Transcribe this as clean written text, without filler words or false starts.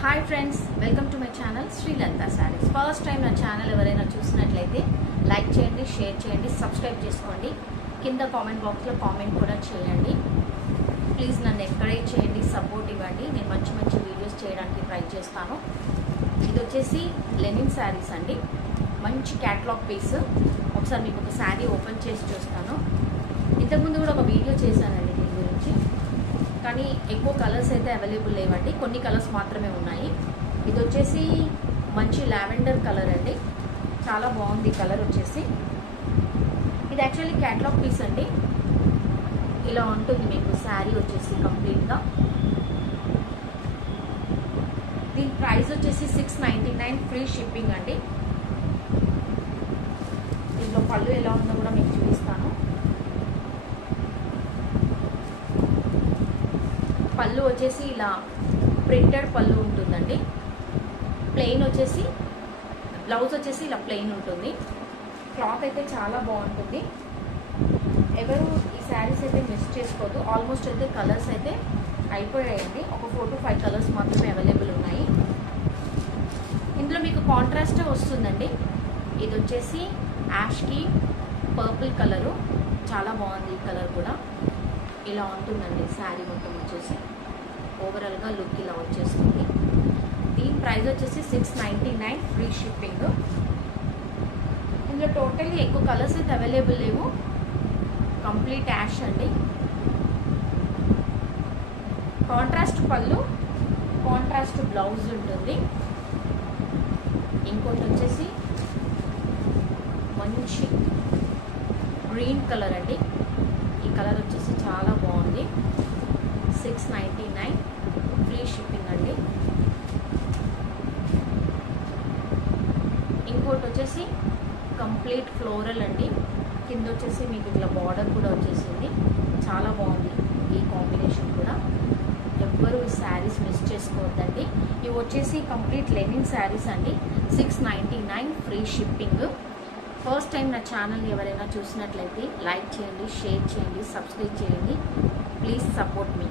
Hi friends, welcome to my channel Srilantha sarees. First time నా channel ఎవరైనా చూసినట్లయితే లైక్ చేయండి, షేర్ చేయండి, సబ్స్క్రైబ్ చేసుకోండి. కింద కామెంట్ బాక్స్లో కామెంట్ కూడా చేయండి. ప్లీజ్ నన్ను ఎంకరేజ్ చేయండి, సపోర్ట్ ఇవ్వండి. నేను మంచి మంచి వీడియోస్ చేయడానికి ట్రై చేస్తాను. ఇది వచ్చేసి లెనిన్ శారీస్ అండి, మంచి క్యాటలాగ్ పీస్. ఒకసారి మీకు ఒక శారీ ఓపెన్ చేసి చూస్తాను. ఇంతకుముందు కూడా ఒక వీడియో చేశానండి దీని గురించి, కానీ ఎక్కువ కలర్స్ అయితే అవైలబుల్ లేవండి, కొన్ని కలర్స్ మాత్రమే ఉన్నాయి. ఇది వచ్చేసి మంచి లావెండర్ కలర్ అండి, చాలా బాగుంది కలర్ వచ్చేసి. ఇది యాక్చువల్లీ క్యాటలాగ్ పీస్ అండి. ఇలా ఉంటుంది మీకు శారీ వచ్చేసి కంప్లీట్గా. దీని ప్రైస్ వచ్చేసి 699 ఫ్రీ షిప్పింగ్ అండి. దీంట్లో పళ్ళు ఎలా ఉందో కూడా మీకు చూపిస్తాను. పళ్ళు వచ్చేసి ఇలా ప్రింటెడ్ పళ్ళు ఉంటుందండి. ప్లెయిన్ వచ్చేసి బ్లౌజ్ వచ్చేసి ఇలా ప్లెయిన్ ఉంటుంది. క్లాత్ అయితే చాలా బాగుంటుంది. ఎవరు ఈ శారీస్ అయితే మిస్ చేసుకోవద్దు. ఆల్మోస్ట్ అయితే కలర్స్ అయితే అయిపోయాయండి. ఒక 4 to 5 కలర్స్ మాత్రమే అవైలబుల్ ఉన్నాయి. ఇందులో మీకు కాంట్రాస్ట్ వస్తుందండి. ఇది వచ్చేసి యాష్కి పర్పుల్ కలరు, చాలా బాగుంది ఈ కలర్ కూడా. ఇలా ఉంటుందండి శారీ మొత్తం వచ్చేసి. ఓవరాల్గా లుక్ ఇలా వచ్చేస్తుంది. దీని ప్రైస్ వచ్చేసి 699 ఫ్రీ షిప్పింగ్. ఇందులో టోటల్లీ ఎక్కువ కలర్స్ అయితే అవైలబుల్ లేవు. కంప్లీట్ యాష్ అండి. కాంట్రాస్ట్ పళ్ళు, కాంట్రాస్ట్ బ్లౌజ్ ఉంటుంది. ఇంకోటి వచ్చేసి మంచి గ్రీన్ కలర్ అండి. ఈ కలర్ వచ్చేసి చాలా బాగుంది. 699 ఫ్రీ షిప్పింగ్ అండి. ఇంకోటి వచ్చేసి కంప్లీట్ ఫ్లోరల్ అండి. కింద వచ్చేసి మీకు ఇట్లా బార్డర్ కూడా వచ్చేసింది. చాలా బాగుంది ఈ కాంబినేషన్ కూడా. ఎవ్వరు ఈ శారీస్ మిస్ చేసుకోవద్దండి. ఇవి వచ్చేసి కంప్లీట్ లెనిన్ శారీస్ అండి. 699 ఫ్రీ షిప్పింగ్. ఫస్ట్ టైం నా ఛానల్ ఎవరైనా చూసినట్లయితే లైక్ చేయండి, షేర్ చేయండి, సబ్స్క్రైబ్ చేయండి. Please support me.